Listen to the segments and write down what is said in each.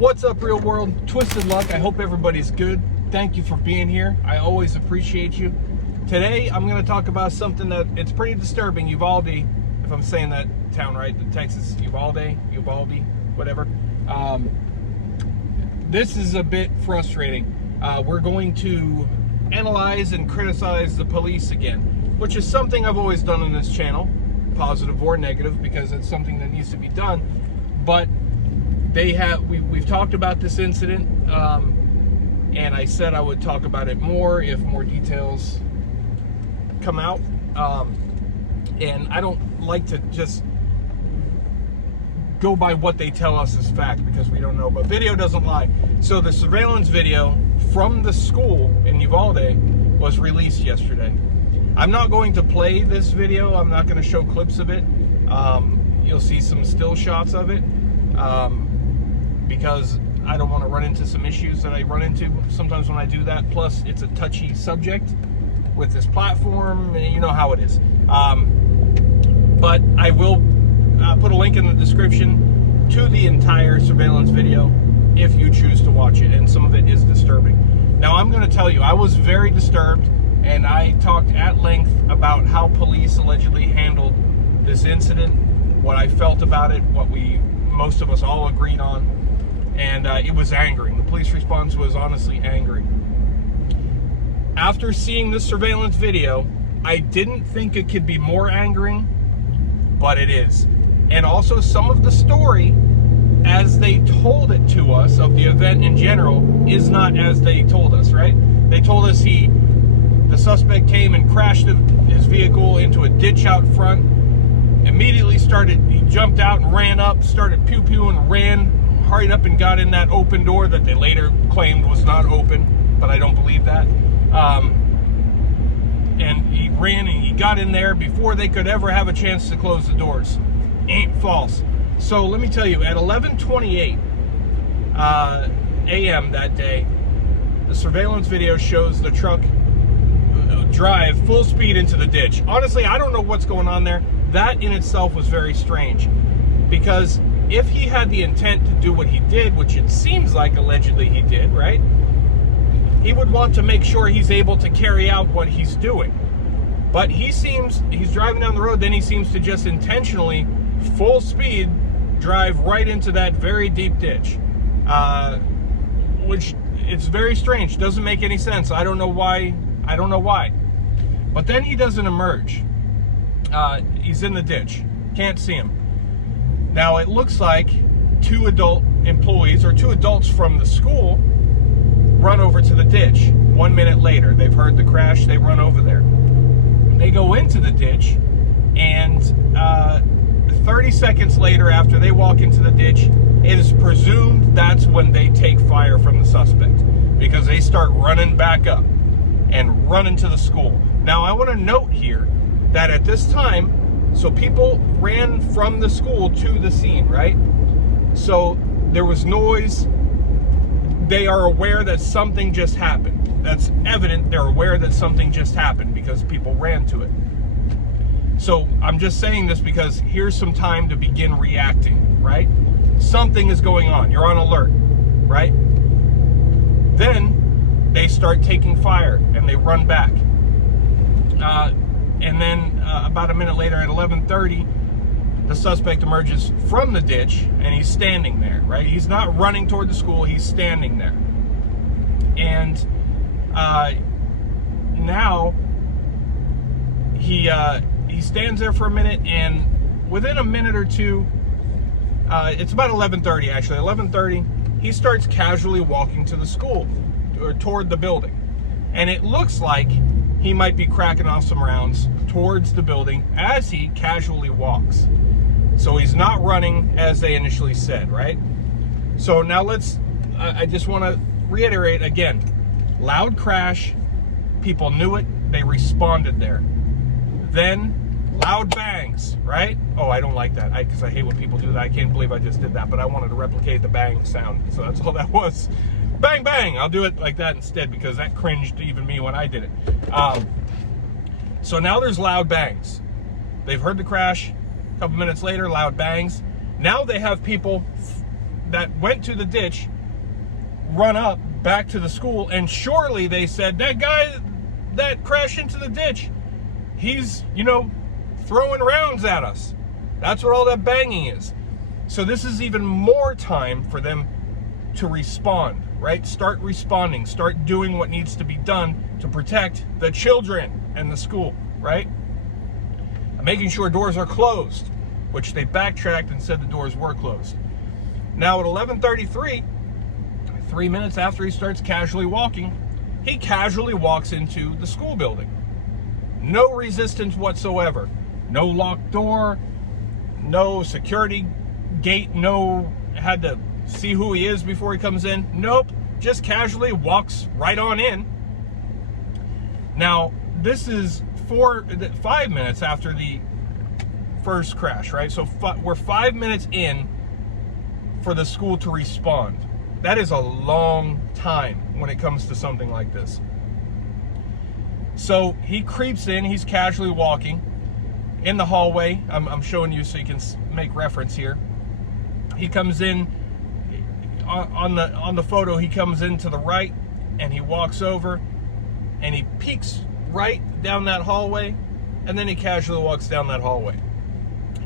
What's up, real world? Twisted Luck. I hope everybody's good. Thank you for being here. I always appreciate you. Today, I'm going to talk about something that it's pretty disturbing. Uvalde, if I'm saying that town right, the Texas, Uvalde, whatever. This is a bit frustrating. We're going to analyze and criticize the police again, which is something I've always done on this channel, positive or negative, because it's something that needs to be done. But we've talked about this incident, and I said I would talk about it more if more details come out. And I don't like to just go by what they tell us as fact, because we don't know, but video doesn't lie. So the surveillance video from the school in Uvalde was released yesterday. I'm not going to play this video. I'm not going to show clips of it. You'll see some still shots of it, because I don't want to run into some issues that I run into sometimes when I do that. Plus, it's a touchy subject with this platform, and you know how it is. But I will put a link in the description to the entire surveillance video if you choose to watch it, and some of it is disturbing. Now, I'm going to tell you, I was very disturbed, and I talked at length about how police allegedly handled this incident, what I felt about it, what most of us all agreed on. And it was angering. The police response was honestly angry. After seeing this surveillance video, I didn't think it could be more angering, but it is. And also, some of the story, as they told it to us, of the event in general, is not as they told us, right? They told us the suspect came and crashed his vehicle into a ditch out front, immediately he jumped out and ran up, started pew-pew and ran, hurried up and got in that open door that they later claimed was not open, but I don't believe that. And he ran and he got in there before they could ever have a chance to close the doors. Ain't false. So let me tell you, at 11:28 a.m. that day, the surveillance video shows the truck drive full speed into the ditch. Honestly, I don't know what's going on there. That in itself was very strange, because if he had the intent to do what he did, which it seems like allegedly he did, right? He would want to make sure he's able to carry out what he's doing. But he's driving down the road, then he seems to just intentionally, full speed, drive right into that very deep ditch. Which, it's very strange, doesn't make any sense. I don't know why. But then he doesn't emerge. He's in the ditch, can't see him. Now, it looks like two adult employees, or two adults from the school, run over to the ditch. 1 minute later, they've heard the crash, they run over there. They go into the ditch, and 30 seconds later, after they walk into the ditch, it is presumed that's when they take fire from the suspect, because they start running back up and running to the school. Now, I want to note here that at this time, so people ran from the school to the scene, right? So there was noise. They are aware that something just happened. That's evident. They're aware that something just happened because people ran to it. So I'm just saying this because here's some time to begin reacting, right? Something is going on. You're on alert, right? Then they start taking fire and they run back. And then about a minute later, at 11:30, the suspect emerges from the ditch, and he's standing there, right? He's not running toward the school, he's standing there. And now he stands there for a minute, and within a minute or two, it's about 11:30 actually, 11:30, he starts casually walking to the school, or toward the building. And it looks like he might be cracking off some rounds towards the building as he casually walks. So he's not running as they initially said, right? So now I just want to reiterate again, loud crash, people knew it, they responded there. Then loud bangs, right? Oh, I don't like that, because I hate when people do that. I can't believe I just did that, but I wanted to replicate the bang sound, so that's all that was. Bang, bang. I'll do it like that instead, because that cringed even me when I did it. So now there's loud bangs. They've heard the crash. A couple minutes later, loud bangs. Now they have people that went to the ditch run up back to the school, and surely they said, that guy that crashed into the ditch, he's, you know, throwing rounds at us. That's what all that banging is. So this is even more time for them to respond, right? Start responding, start doing what needs to be done to protect the children and the school, right? Making sure doors are closed, which they backtracked and said the doors were closed. Now at 11:33, 3 minutes after he starts casually walking, he casually walks into the school building. No resistance whatsoever. No locked door, no security gate, no had to see who he is before he comes in. Nope, just casually walks right on in. Now, this is 5 minutes after the first crash, right? So we're 5 minutes in for the school to respond. That is a long time when it comes to something like this. So he creeps in, he's casually walking in the hallway. I'm showing you so you can make reference here. He comes in on the photo, he comes in to the right and he walks over and he peeks right down that hallway, and then he casually walks down that hallway.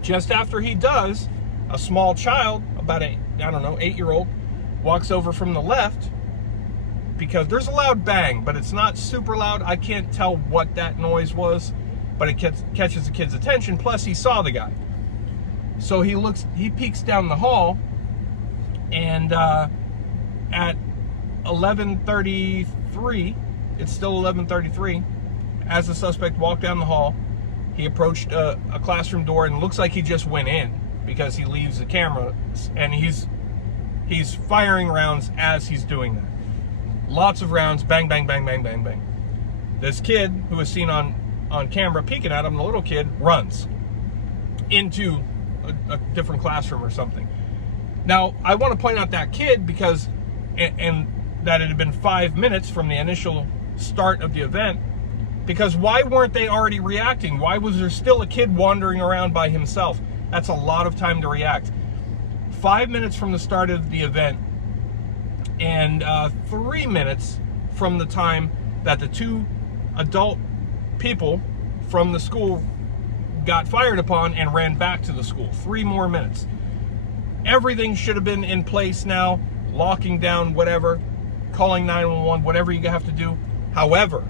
Just after he does, a small child, about I don't know, 8-year-old, walks over from the left, because there's a loud bang, but it's not super loud. I can't tell what that noise was, but it catches the kid's attention. Plus, he saw the guy. So he peeks down the hall, and at 11:33, it's still 11:33, as the suspect walked down the hall, he approached a classroom door, and it looks like he just went in, because he leaves the camera, and he's firing rounds as he's doing that. Lots of rounds, bang, bang, bang, bang, bang, bang. This kid, who was seen on camera peeking at him, the little kid, runs into a different classroom or something. Now, I want to point out that kid because, and that it had been 5 minutes from the initial start of the event, because why weren't they already reacting? Why was there still a kid wandering around by himself? That's a lot of time to react. 5 minutes from the start of the event, and 3 minutes from the time that the two adult people from the school got fired upon and ran back to the school. 3 more minutes. Everything should have been in place now, locking down whatever, calling 911, whatever you have to do. However,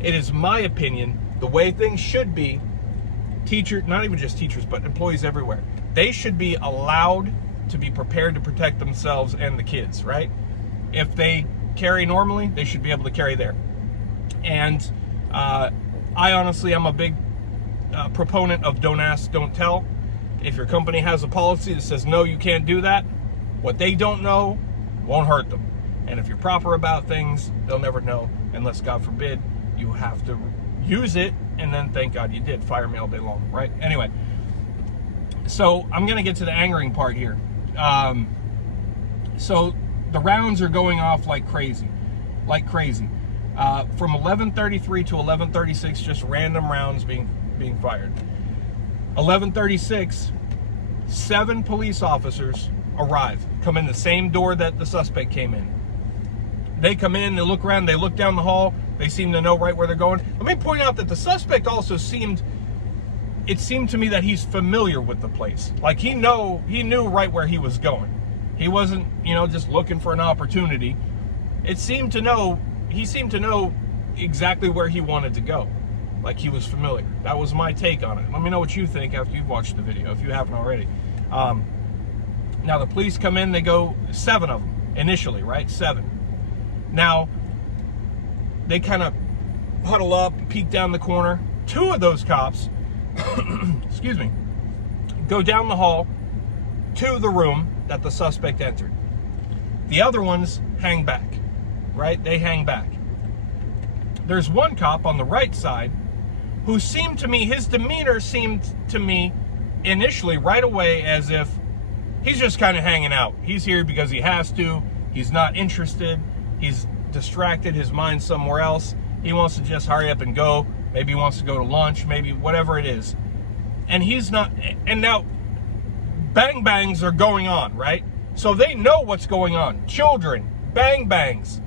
it is my opinion, the way things should be, teachers, not even just teachers, but employees everywhere, they should be allowed to be prepared to protect themselves and the kids, right? If they carry normally, they should be able to carry there. And I honestly, I'm a big proponent of don't ask, don't tell. If your company has a policy that says, no, you can't do that, what they don't know won't hurt them. And if you're proper about things, they'll never know, unless, God forbid, you have to use it, and then thank God you did. Fire me all day long, right? Anyway, so I'm going to get to the angering part here. So the rounds are going off like crazy, from 11:33 to 11:36, just random rounds being fired. 11:36, 7 police officers arrive, come in the same door that the suspect came in. They come in, they look around, they look down the hall, they seem to know right where they're going. Let me point out that the suspect also it seemed to me that he's familiar with the place. Like he knew right where he was going. He wasn't, just looking for an opportunity. He seemed to know exactly where he wanted to go. Like he was familiar. That was my take on it. Let me know what you think after you've watched the video, if you haven't already. Now the police come in, they go, 7 of them initially, right? 7. Now, they kind of huddle up, peek down the corner. 2 of those cops, excuse me, go down the hall to the room that the suspect entered. The other ones hang back, right? They hang back. There's one cop on the right side who seemed to me, his demeanor seemed to me initially right away as if he's just kind of hanging out. He's here because he has to. He's not interested. He's distracted, his mind's somewhere else. He wants to just hurry up and go. Maybe he wants to go to lunch, maybe whatever it is. And he's not, and now bang bangs are going on, right? So they know what's going on. Children, bang bangs.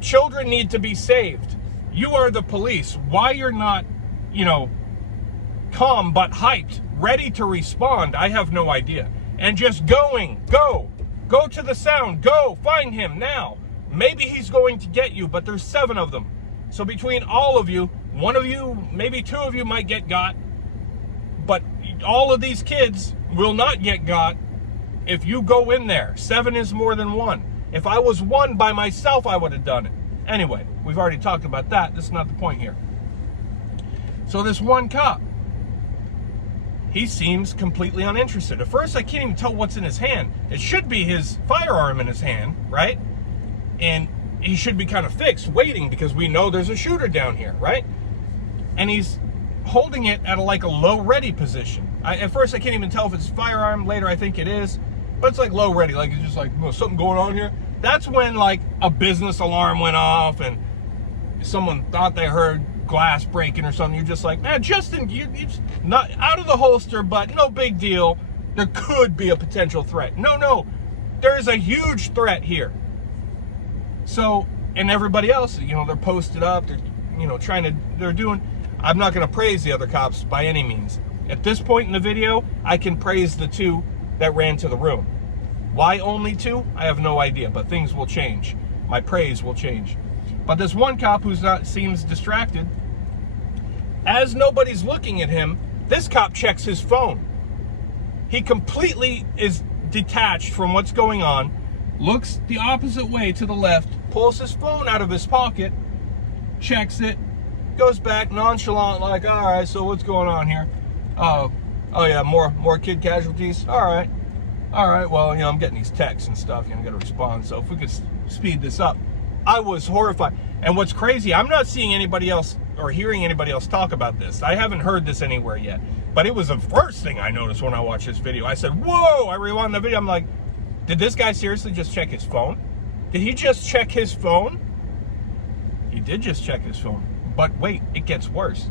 Children need to be saved. You are the police. Why you're not, calm but hyped, ready to respond, I have no idea. And just go to the sound, go find him now. Maybe he's going to get you, but there's 7 of them. So between all of you, one of you, maybe 2 of you might get got, but all of these kids will not get got if you go in there. 7 is more than 1. If I was 1 by myself, I would have done it. Anyway, we've already talked about that. That's not the point here. So this one cop, he seems completely uninterested. At first, I can't even tell what's in his hand. It should be his firearm in his hand, right? And he should be kind of fixed, waiting, because we know there's a shooter down here, right? And he's holding it at a low ready position. At first, I can't even tell if it's firearm. Later, I think it is. But it's like low ready, like it's just like, something going on here. That's when like a business alarm went off and someone thought they heard glass breaking or something. You're just like, man, Justin, you're not out of the holster, but no big deal. There could be a potential threat. No, there is a huge threat here. So, and everybody else, they're posted up, they're doing, I'm not going to praise the other cops by any means. At this point in the video, I can praise the 2 that ran to the room. Why only 2? I have no idea, but things will change. My praise will change. But this one cop seems distracted. As nobody's looking at him, this cop checks his phone. He completely is detached from what's going on, looks the opposite way to the left, pulls his phone out of his pocket, checks it, goes back nonchalant, like, all right, so what's going on here? Oh yeah, more kid casualties. All right, well, I'm getting these texts and stuff, I gotta respond. So if we could speed this up. I was horrified. And what's crazy, I'm not seeing anybody else or hearing anybody else talk about this. I haven't heard this anywhere yet, but it was the first thing I noticed when I watched this video. I said, whoa, I rewound the video. I'm like, did this guy seriously just check his phone? Did he just check his phone? He did just check his phone. But wait, it gets worse.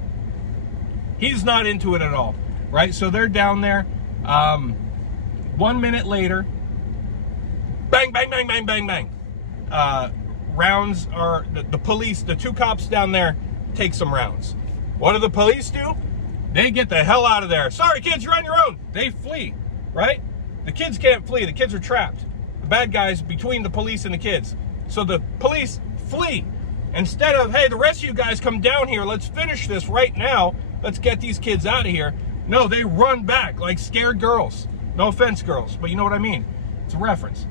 He's not into it at all, right? So they're down there. 1 minute later, bang, bang, bang, bang, bang, bang. Rounds are, the police, the 2 cops down there take some rounds. What do the police do? They get the hell out of there. Sorry, kids, you're on your own. They flee, right? The kids can't flee. The kids are trapped. The bad guys between the police and the kids. So the police flee. Instead of, hey, the rest of you guys come down here. Let's finish this right now. Let's get these kids out of here. No, they run back like scared girls. No offense, girls, but you know what I mean. It's a reference.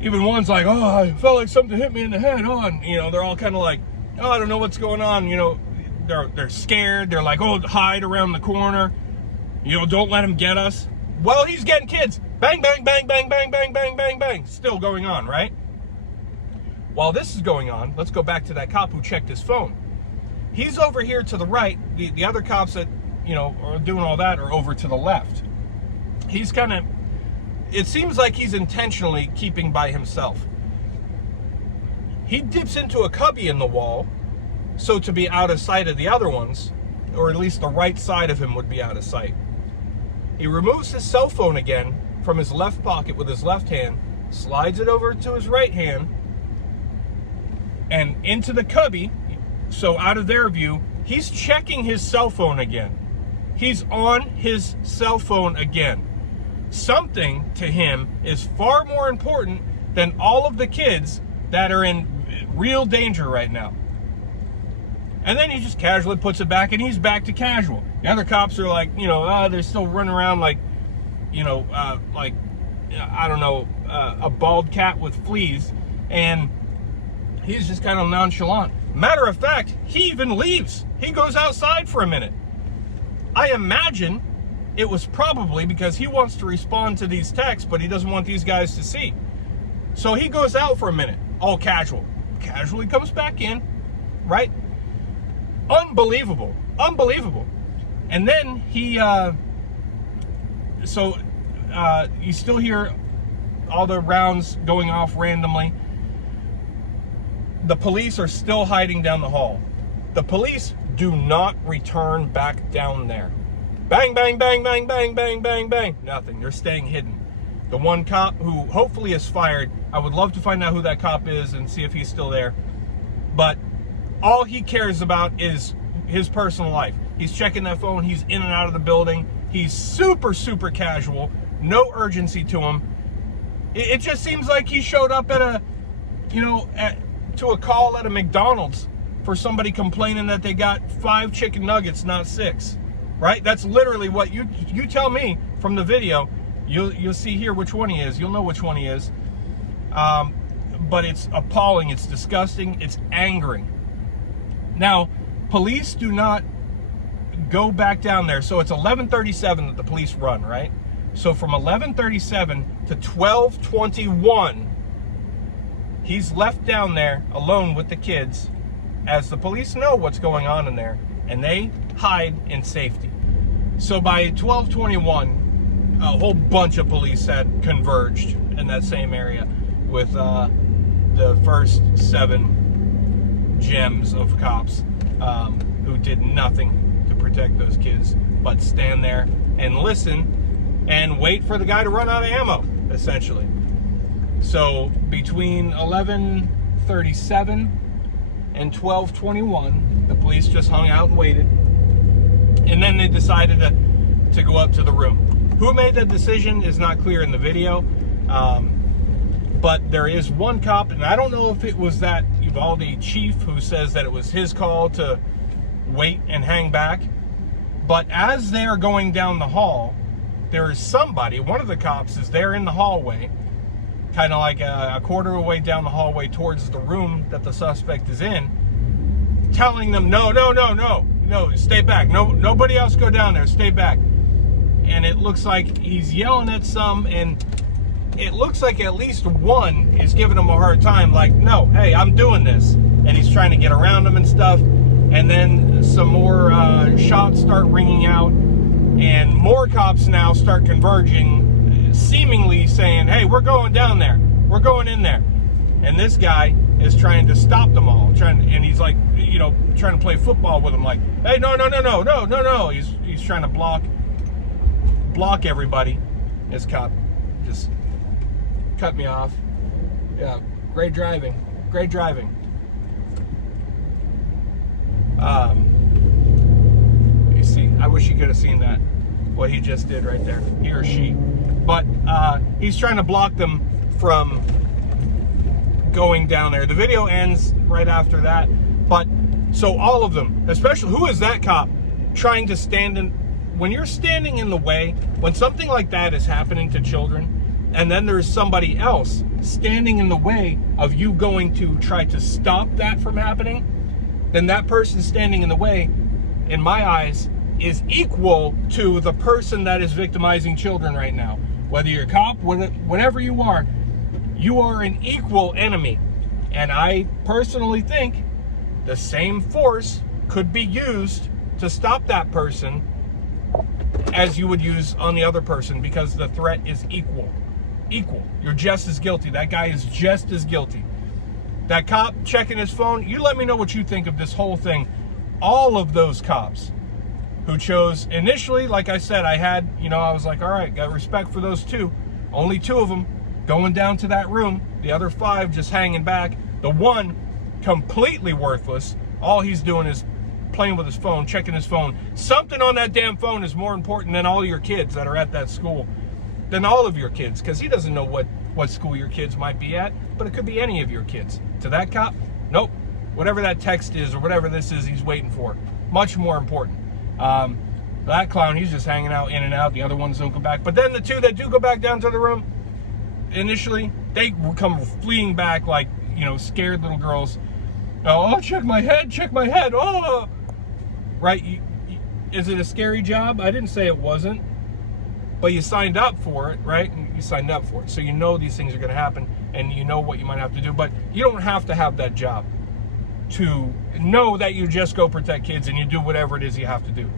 Even one's like, oh, I felt like something hit me in the head. Oh, and, they're all kind of like, oh, I don't know what's going on. They're scared. They're like, oh, hide around the corner. Don't let him get us. Well, he's getting kids. Bang, bang, bang, bang, bang, bang, bang, bang, bang. Still going on, right? While this is going on, let's go back to that cop who checked his phone. He's over here to the right. The other cops that, are doing all that are over to the left. He's kind of, it seems like he's intentionally keeping by himself. He dips into a cubby in the wall, so to be out of sight of the other ones, or at least the right side of him would be out of sight. He removes his cell phone again from his left pocket with his left hand, slides it over to his right hand, and into the cubby, so out of their view, he's checking his cell phone again. He's on his cell phone again. Something to him is far more important than all of the kids that are in real danger right now. And then he just casually puts it back, and he's back to casual. The other cops are like, they're still running around like, like, I don't know, a bald cat with fleas, and he's just kind of nonchalant. Matter of fact, he even leaves. He goes outside for a minute. I imagine it was probably because he wants to respond to these texts, but he doesn't want these guys to see. So he goes out for a minute, all casual. Casually comes back in, right? Unbelievable. And then he, you still hear all the rounds going off randomly. The police are still hiding down the hall. The police do not return back down there. Bang, bang, bang, bang, bang, bang, bang, bang. Nothing. They're staying hidden. The one cop who hopefully is fired. I would love to find out who that cop is and see if he's still there. But all he cares about is his personal life. He's checking that phone. He's in and out of the building. He's super, super casual. No urgency to him. It just seems like he showed up at to a call at a McDonald's for somebody complaining that they got 5 chicken nuggets, not 6. Right? That's literally what you tell me from the video. You'll see here which one he is. You'll know which one he is. But it's appalling. It's disgusting. It's angering. Now, police do not go back down there. So it's 11:37 that the police run, right? So from 11:37 to 12:21, he's left down there alone with the kids as the police know what's going on in there, and they hide in safety. So by 12:21, a whole bunch of police had converged in that same area with the first 7 gems of cops who did nothing to protect those kids but stand there and listen and wait for the guy to run out of ammo, essentially. So between 11:37 and 12:21, the police just hung out and waited, and then they decided to go up to the room. Who made that decision is not clear in the video, but there is one cop, and I don't know if it was that Uvalde chief who says that it was his call to wait and hang back, but as they are going down the hall, there is somebody, one of the cops is there in the hallway, kind of like a quarter of the way down the hallway towards the room that the suspect is in, telling them, no, stay back. Nobody else go down there, stay back. And it looks like he's yelling at some, and it looks like at least one is giving him a hard time, like, no, hey, I'm doing this. And he's trying to get around him and stuff. And then some more shots start ringing out, and more cops now start converging, seemingly saying, hey, we're going down there. We're going in there. And this guy is trying to stop them all, and he's like, trying to play football with them, like, hey, no. He's trying to block everybody. This cop just cut me off. Yeah, great driving. You see, I wish you could have seen that, what he just did right there, he or she. But he's trying to block them from going down there. The video ends right after that. But so all of them, especially, who is that cop trying to stand in? When you're standing in the way, when something like that is happening to children, and then there's somebody else standing in the way of you going to try to stop that from happening, then that person standing in the way, in my eyes, is equal to the person that is victimizing children right now. Whether you're a cop, whatever you are an equal enemy. And I personally think the same force could be used to stop that person as you would use on the other person, because the threat is equal. You're just as guilty. That guy is just as guilty. That cop checking his phone, you let me know what you think of this whole thing. All of those cops who chose, initially, like I said, I was like, all right, got respect for those 2. Only 2 of them going down to that room. The other 5 just hanging back. The one completely worthless. All he's doing is playing with his phone, checking his phone. Something on that damn phone is more important than all your kids that are at that school, than all of your kids, because he doesn't know what school your kids might be at, but it could be any of your kids. To that cop, nope. Whatever that text is or whatever this is he's waiting for, much more important. That clown, he's just hanging out in and out. The other ones don't go back. But then the 2 that do go back down to the room, initially, they come fleeing back like, scared little girls. Oh, check my head. Oh, right. Is it a scary job? I didn't say it wasn't, but you signed up for it, right? You signed up for it, so you know these things are going to happen, and you know what you might have to do. But you don't have to have that job to know that you just go protect kids and you do whatever it is you have to do.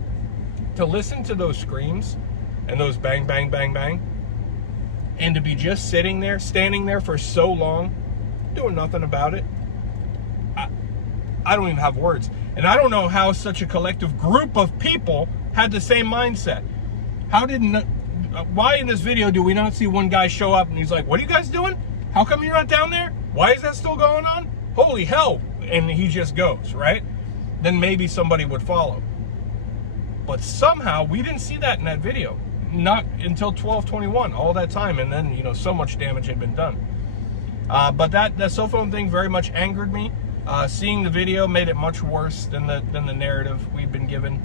To listen to those screams and those bang, bang, bang, bang, and to be just standing there for so long, doing nothing about it, I don't even have words. And I don't know how such a collective group of people had the same mindset. why in this video do we not see one guy show up and he's like, what are you guys doing? How come you're not down there? Why is that still going on? Holy hell. And he just goes, right? Then maybe somebody would follow. But somehow we didn't see that in that video. Not until 12:21, all that time. And then, you know, so much damage had been done. But that cell phone thing very much angered me. Seeing the video made it much worse than the narrative we've been given.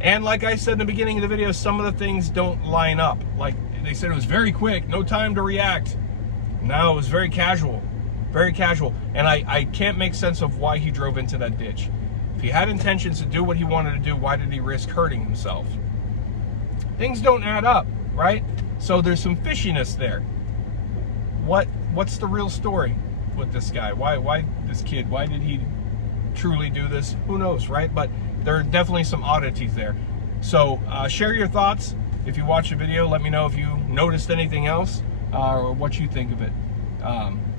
And like I said in the beginning of the video, some of the things don't line up. Like they said, it was very quick, no time to react. No, it was very casual, very casual. And I can't make sense of why he drove into that ditch. If he had intentions to do what he wanted to do, why did he risk hurting himself? Things don't add up, right? So there's some fishiness there. What's the real story with this guy? Why this kid? Why did he truly do this? Who knows, right? But there are definitely some oddities there. So share your thoughts. If you watch the video, let me know if you noticed anything else or what you think of it.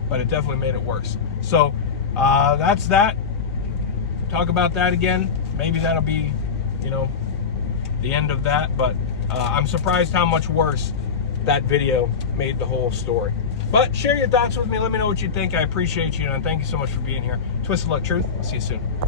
But it definitely made it worse. So that's that. Talk about that again. Maybe that'll be, you know, the end of that. But I'm surprised how much worse that video made the whole story. But share your thoughts with me. Let me know what you think. I appreciate you, and thank you so much for being here. Twisted Luck Truth. I'll see you soon.